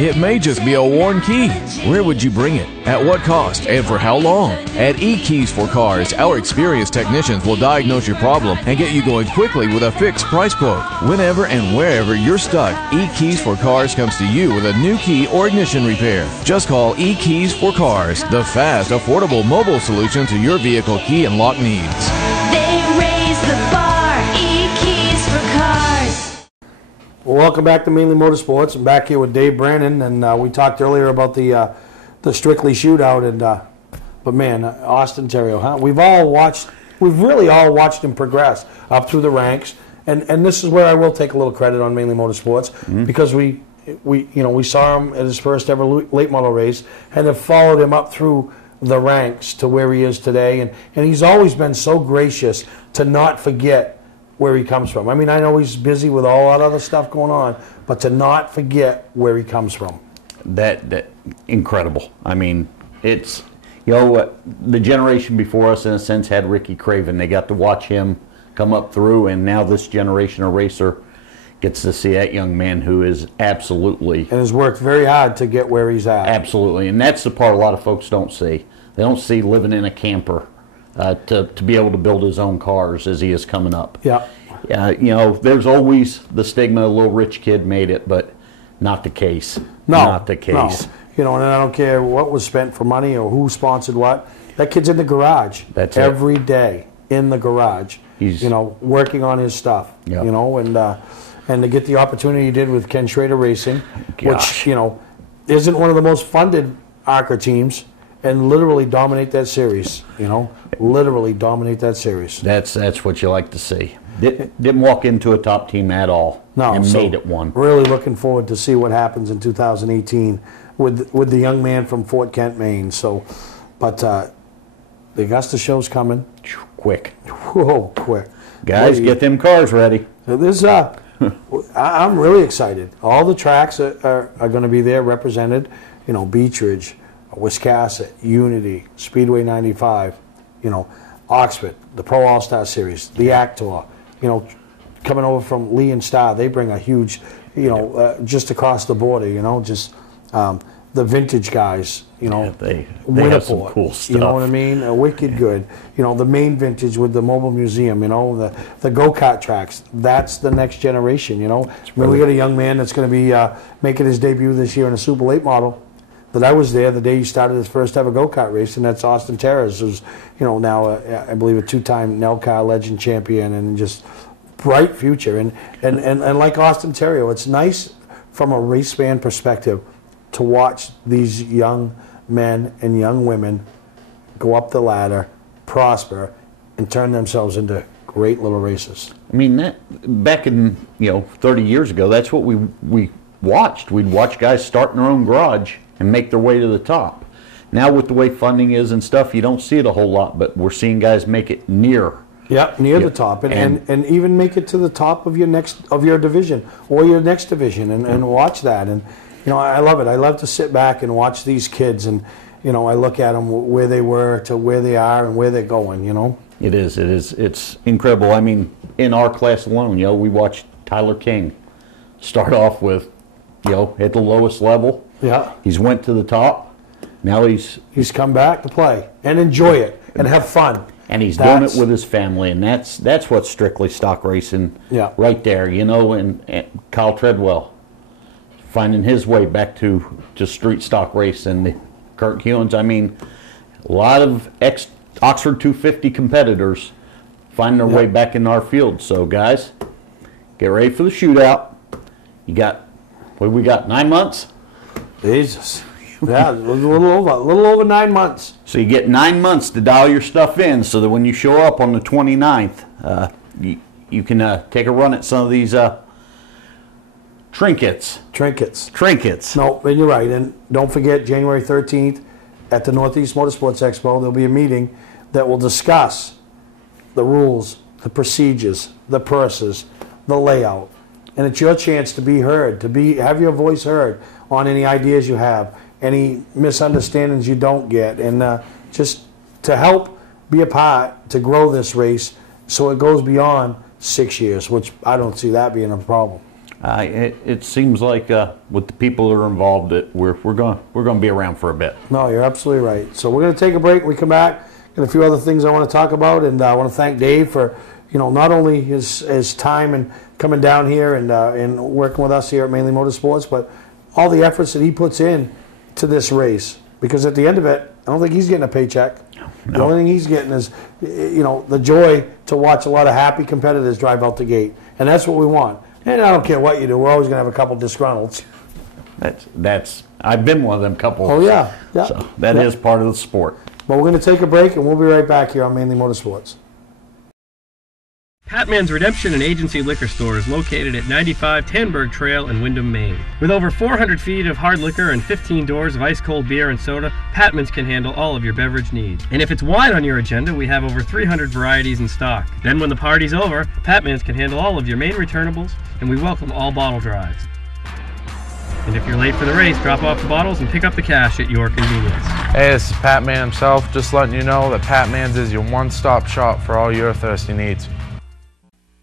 It may just be a worn key. Where would you bring it? At what cost? And for how long? At E-Keys for Cars, our experienced technicians will diagnose your problem and get you going quickly with a fixed price quote. Whenever and wherever you're stuck, E-Keys for Cars comes to you with a new key or ignition repair. Just call E-Keys for Cars, the fast, affordable mobile solution to your vehicle key and lock needs. They raise the bar, E-Keys for Cars. Well, welcome back to Mainly Motorsports. I'm back here with Dave Brannon, and we talked earlier about the Strictly shootout, and but man, Austin Terrio, huh? We've really all watched him progress up through the ranks, and this is where I will take a little credit on Mainly Motorsports, because we saw him at his first ever late model race and have followed him up through the ranks to where he is today, and he's always been so gracious to not forget where he comes from. I mean, I know he's busy with all that other stuff going on, but to not forget where he comes from. That incredible. I mean, it's, the generation before us, in a sense, had Ricky Craven. They got to watch him come up through, and now this generation of racer gets to see that young man who is absolutely... And has worked very hard to get where he's at. Absolutely, and that's the part a lot of folks don't see. They don't see living in a camper to be able to build his own cars as he is coming up. Yeah. There's always the stigma, a little rich kid made it, but not the case. No. Not the case. No. And I don't care what was spent for money or who sponsored what. That kid's in the garage. That's every day in the garage. He's working on his stuff. Yep. And to get the opportunity he did with Ken Schrader Racing, which isn't one of the most funded ARCA teams, and literally dominate that series. Literally dominate that series. That's what you like to see. Didn't walk into a top team at all. No, and made it one. Really looking forward to see what happens in 2018 with the young man from Fort Kent, Maine. So, But the Augusta show's coming. Quick. Whoa, quick. Guys, get them cars ready. So this, I'm really excited. All the tracks are going to be there represented. You know, Beech Ridge, Wiscasset, Unity, Speedway 95, you know, Oxford, the Pro All-Star Series, the Actor, you know, coming over from Lee and Star, they bring a huge, you know, just across the border, you know, just the vintage guys, you know, they have some cool stuff. You know what I mean? Wicked good. You know, the main vintage with the mobile museum, you know, the go-kart tracks. That's the next generation, you know. I mean, we got a young man that's going to be making his debut this year in a Super Late model. That I was there the day he started his first ever go-kart race, and that's Austin Terrace, who's, you know, now I believe a two-time NELCAR legend champion and just bright future. And like Austin Terrio, it's nice from a race fan perspective to watch these young men and young women go up the ladder, prosper, and turn themselves into great little races. I mean, that back in, you know, 30 years ago, that's what we watched. We'd watch guys start in their own garage and make their way to the top. Now with the way funding is and stuff, you don't see it a whole lot, but we're seeing guys make it near. Yeah, near the top, and even make it to the top of your division or your next division, and watch that. And you know, I love it. I love to sit back and watch these kids, and you know, I look at them where they were to where they are and where they're going. You know, it's incredible. I mean, in our class alone, you know, we watched Tyler King start off with, you know, at the lowest level. Yeah, he's went to the top. Now he's come back to play and enjoy it and have fun. And he's doing it with his family, and that's what's strictly stock racing. Yeah, right there, you know. And Kyle Treadwell finding his way back to street stock racing. Kurt Hewins. I mean, a lot of ex-Oxford 250 competitors finding their way back in our field. So, guys, get ready for the shootout. You got, what do we got, 9 months? Jesus. Yeah, a little over 9 months. So you get 9 months to dial your stuff in so that when you show up on the 29th, you can take a run at some of these trinkets. No, and you're right. And don't forget, January 13th at the Northeast Motorsports Expo, there'll be a meeting that will discuss the rules, the procedures, the purses, the layout. And it's your chance to be heard, have your voice heard on any ideas you have, any misunderstandings you don't get, and just to help be a part to grow this race so it goes beyond 6 years, which I don't see that being a problem. It seems like with the people that are involved, that we're going to be around for a bit. No, you're absolutely right. So we're going to take a break. When we come back, got a few other things I want to talk about, and I want to thank Dave for, you know, not only his time and coming down here and working with us here at Mainely Motorsports, but all the efforts that he puts in to this race. Because at the end of it, I don't think he's getting a paycheck. No. The only thing he's getting is, you know, the joy to watch a lot of happy competitors drive out the gate, and that's what we want. And I don't care what you do, we're always going to have a couple disgruntles. I've been one of them couple. Oh yeah. So that is part of the sport. But we're going to take a break, and we'll be right back here on Mainly Motorsports. Patman's Redemption and Agency Liquor Store is located at 95 Tanberg Trail in Windham, Maine. With over 400 feet of hard liquor and 15 doors of ice-cold beer and soda, Patman's can handle all of your beverage needs. And if it's wine on your agenda, we have over 300 varieties in stock. Then when the party's over, Patman's can handle all of your main returnables, and we welcome all bottle drives. And if you're late for the race, drop off the bottles and pick up the cash at your convenience. Hey, this is Pat Man himself, just letting you know that Pat Man's is your one-stop shop for all your thirsty needs.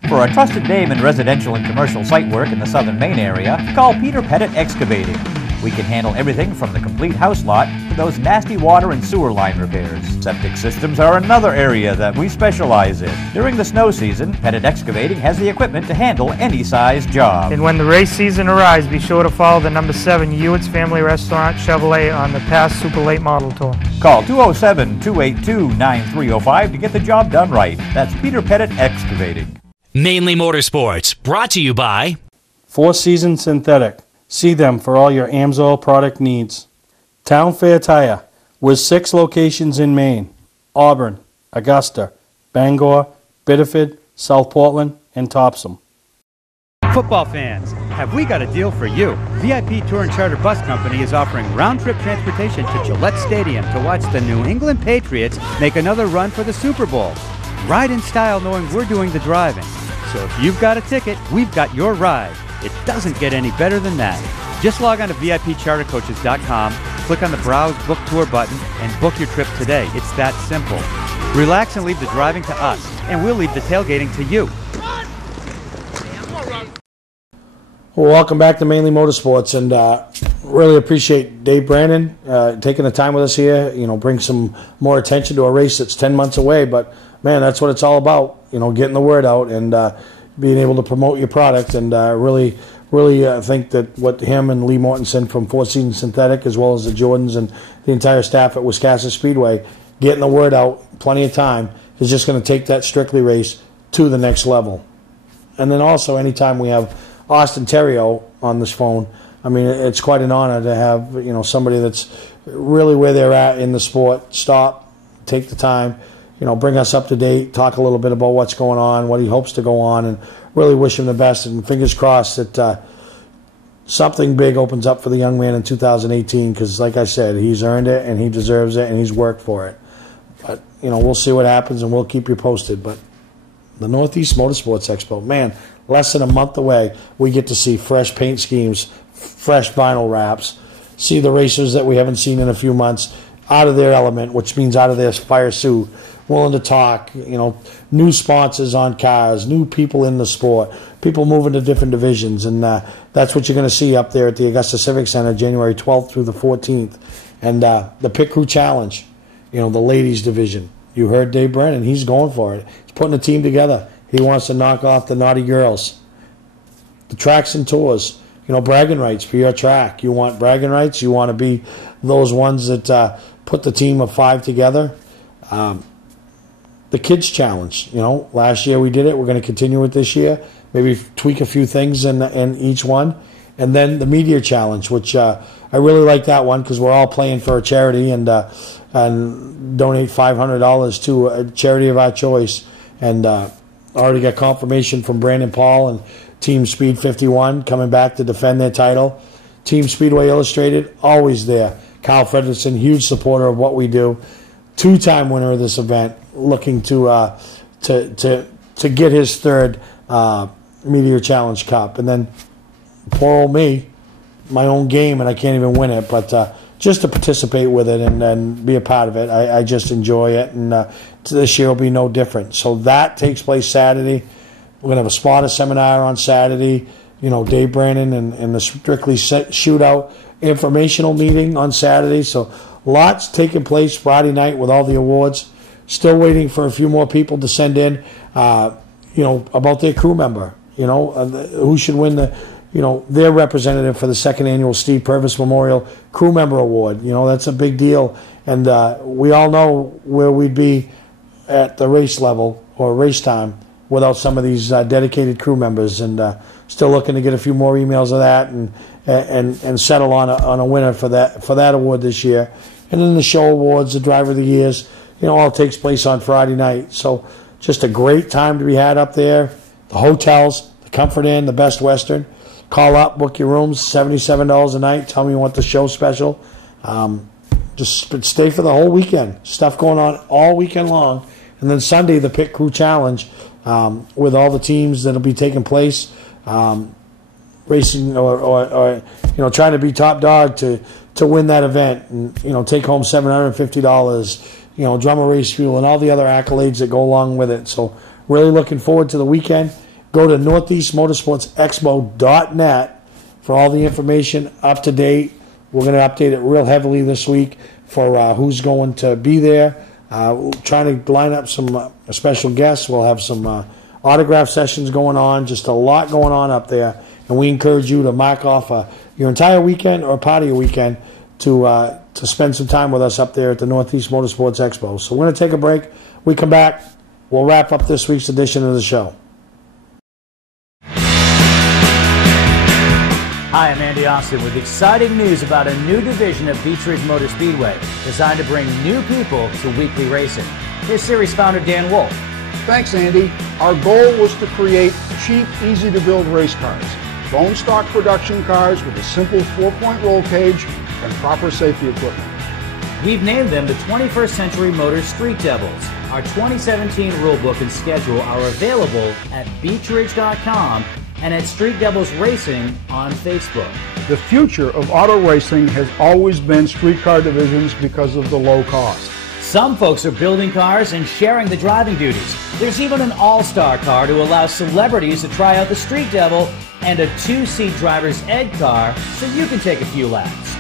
For a trusted name in residential and commercial site work in the southern Maine area, call Peter Pettit Excavating. We can handle everything from the complete house lot to those nasty water and sewer line repairs. Septic systems are another area that we specialize in. During the snow season, Pettit Excavating has the equipment to handle any size job. And when the race season arrives, be sure to follow the number 7 Hewitt's Family Restaurant Chevrolet on the past Super Late Model Tour. Call 207-282-9305 to get the job done right. That's Peter Pettit Excavating. Mainly Motorsports, brought to you by Four Seasons Synthetic. See them for all your AMSOIL product needs. Town Fair Tire, with 6 locations in Maine: Auburn, Augusta, Bangor, Biddeford, South Portland, and Topsom. Football fans, have we got a deal for you. VIP Tour and Charter Bus Company is offering round-trip transportation to Gillette Stadium to watch the New England Patriots make another run for the Super Bowl. Ride in style knowing we're doing the driving. So if you've got a ticket, we've got your ride. It doesn't get any better than that. Just log on to VIPChartercoaches.com, click on the Browse Book Tour button, and book your trip today. It's that simple. Relax and leave the driving to us, and we'll leave the tailgating to you. Well, welcome back to Mainly Motorsports, and really appreciate Dave Brandon taking the time with us here. You know, bring some more attention to a race that's 10 months away, but man, that's what it's all about. You know, getting the word out and being able to promote your product, and really think that what him and Lee Mortensen from Four Seasons Synthetic, as well as the Jordans and the entire staff at Wiscasset Speedway, getting the word out, plenty of time, is just going to take that Strictly race to the next level. And then also, anytime we have Austin Terrio on this phone, I mean, it's quite an honor to have, you know, somebody that's really where they're at in the sport, stop, take the time, you know, bring us up to date, talk a little bit about what's going on, what he hopes to go on, and really wish him the best, and fingers crossed that something big opens up for the young man in 2018, because like I said, he's earned it and he deserves it and he's worked for it. But, you know, we'll see what happens and we'll keep you posted. But the Northeast Motorsports Expo, man, less than a month away, we get to see fresh paint schemes, fresh vinyl wraps, see the racers that we haven't seen in a few months out of their element, which means out of their fire suit, willing to talk, you know, new sponsors on cars, new people in the sport, people moving to different divisions, and that's what you're going to see up there at the Augusta Civic Center, January 12th through the 14th. And the Pit Crew Challenge, you know, the ladies division. You heard Dave Brennan, he's going for it. He's putting a team together. He wants to knock off the naughty girls. The tracks and tours, you know, bragging rights for your track. You want bragging rights, you want to be those ones that put the team of 5 together. The Kids Challenge, you know, last year we did it. We're going to continue it this year. Maybe tweak a few things in each one. And then the Media Challenge, which I really like that one because we're all playing for a charity and donate $500 to a charity of our choice. And already got confirmation from Brandon Paul and Team Speed 51 coming back to defend their title. Team Speedway Illustrated, always there. Kyle Fredrickson, huge supporter of what we do. 2-time winner of this event, looking to get his 3rd Meteor Challenge Cup. And then poor old me, my own game, and I can't even win it. But just to participate with it and be a part of it, I just enjoy it. And this year will be no different. So that takes place Saturday. We're going to have a spotter seminar on Saturday. You know, Dave Brandon and the Strictly Shootout informational meeting on Saturday. So lots taking place Friday night with all the awards. Still waiting for a few more people to send in, you know, about their crew member. You know, who should win the, you know, their representative for the 2nd annual Steve Purvis Memorial Crew Member Award. You know, that's a big deal. And we all know where we'd be at the race level or race time without some of these dedicated crew members. And still looking to get a few more emails of that and settle on a winner for that award this year. And then the show awards, the Driver of the Years, you know, all takes place on Friday night. So just a great time to be had up there. The hotels, the Comfort Inn, the Best Western. Call up, book your rooms, $77 a night. Tell me you want the show special. Just stay for the whole weekend. Stuff going on all weekend long. And then Sunday, the Pit Crew Challenge with all the teams that will be taking place. Racing or you know, trying to be top dog to win that event and, you know, take home $750, you know, drummer race fuel and all the other accolades that go along with it. So really looking forward to the weekend. Go to northeastmotorsportsexpo.net for all the information up to date. We're going to update it real heavily this week for who's going to be there. Trying to line up some special guests. We'll have some autograph sessions going on. Just a lot going on up there. And we encourage you to mark off your entire weekend or part of your weekend to spend some time with us up there at the Northeast Motorsports Expo. So we're going to take a break. We come back. We'll wrap up this week's edition of the show. Hi, I'm Andy Austin with exciting news about a new division of Beach Ridge Motor Speedway designed to bring new people to weekly racing. Here's series founder Dan Wolf. Thanks, Andy. Our goal was to create cheap, easy-to-build race cars. bone stock production cars with a simple 4-point roll cage and proper safety equipment. We've named them the 21st Century Motors Street Devils. Our 2017 rulebook and schedule are available at beechridge.com and at Street Devils Racing on Facebook. The future of auto racing has always been street car divisions because of the low cost. Some folks are building cars and sharing the driving duties. There's even an all-star car to allow celebrities to try out the Street Devil and a 2-seat driver's ed car so you can take a few laps.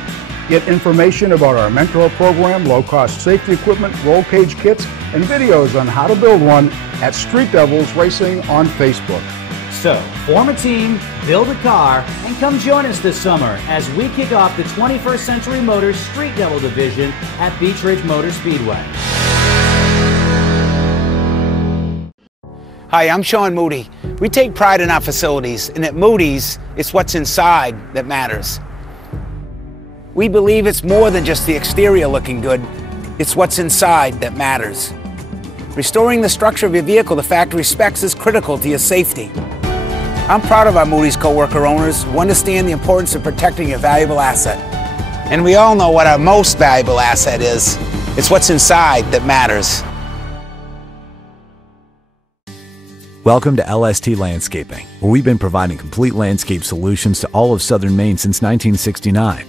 Get information about our mentor program, low-cost safety equipment, roll cage kits, and videos on how to build one at Street Devils Racing on Facebook. So, form a team, build a car, and come join us this summer as we kick off the 21st Century Motors Street Devil division at Beech Ridge Motor Speedway. Hi, I'm Sean Moody. We take pride in our facilities, and at Moody's, it's what's inside that matters. We believe it's more than just the exterior looking good, it's what's inside that matters. Restoring the structure of your vehicle to factory specs is critical to your safety. I'm proud of our Moody's co-worker owners who understand the importance of protecting your valuable asset. And we all know what our most valuable asset is. It's what's inside that matters. Welcome to LST Landscaping, where we've been providing complete landscape solutions to all of southern Maine since 1969.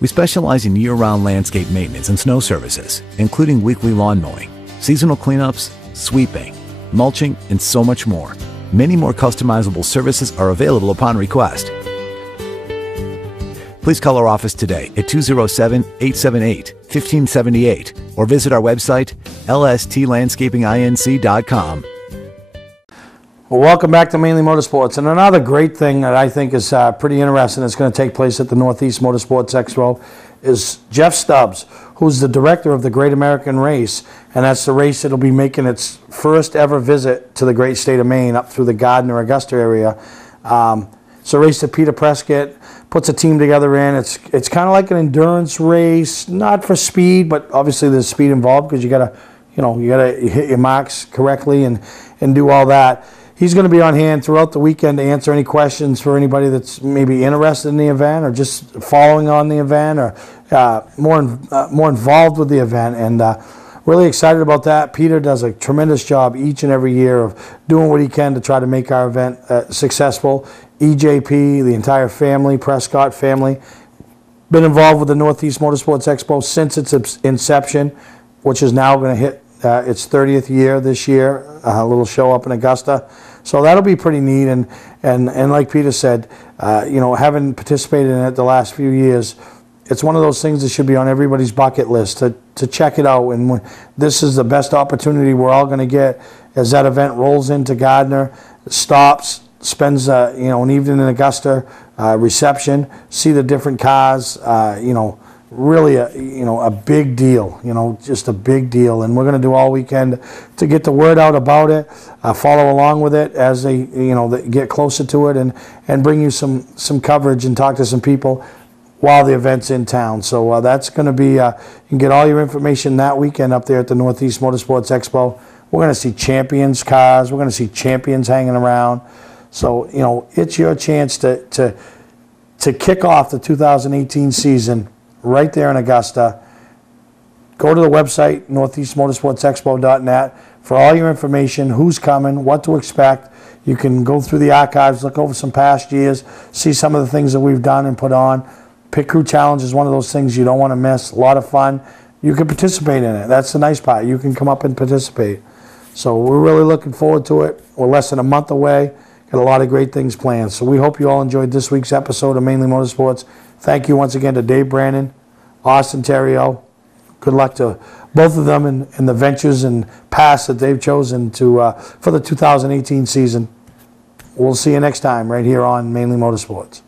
We specialize in year-round landscape maintenance and snow services, including weekly lawn mowing, seasonal cleanups, sweeping, mulching, and so much more. Many more customizable services are available upon request. Please call our office today at 207-878-1578 or visit our website, lstlandscapinginc.com. Well, welcome back to Mainly Motorsports. And another great thing that I think is pretty interesting that's going to take place at the Northeast Motorsports Expo is Jeff Stubbs, who's the director of the Great American Race. And that's the race that'll be making its first ever visit to the great state of Maine up through the Gardner, Augusta area. It's a race that Peter Prescott puts a team together in. It's kind of like an endurance race, not for speed, but obviously there's speed involved because you gotta hit your marks correctly and do all that. He's going to be on hand throughout the weekend to answer any questions for anybody that's maybe interested in the event or just following on the event or more involved with the event. And really excited about that. Peter does a tremendous job each and every year of doing what he can to try to make our event successful. EJP, the entire family, Prescott family, been involved with the Northeast Motorsports Expo since its inception, which is now going to hit its 30th year this year, a little show up in Augusta. So that'll be pretty neat. And like Peter said, having participated in it the last few years, it's one of those things that should be on everybody's bucket list to check it out. And this is the best opportunity we're all going to get as that event rolls into Gardner, stops, spends an evening in Augusta, reception, see the different cars, really a big deal, just a big deal. And we're going to do all weekend to get the word out about it, follow along with it as they get closer to it and bring you some coverage and talk to some people while the event's in town. So that's going to be, you can get all your information that weekend up there at the Northeast Motorsports Expo. We're going to see champions cars. We're going to see champions hanging around. So, it's your chance to kick off the 2018 season right there in Augusta. Go to the website, northeastmotorsportsexpo.net, for all your information, who's coming, what to expect. You can go through the archives, look over some past years, see some of the things that we've done and put on. Pit Crew Challenge is one of those things you don't want to miss. A lot of fun. You can participate in it. That's the nice part. You can come up and participate. So we're really looking forward to it. We're less than a month away. Got a lot of great things planned. So we hope you all enjoyed this week's episode of Mainly Motorsports. Thank you once again to Dave Brannon, Austin Terrio. Good luck to both of them in the ventures and paths that they've chosen for the 2018 season. We'll see you next time right here on Mainly Motorsports.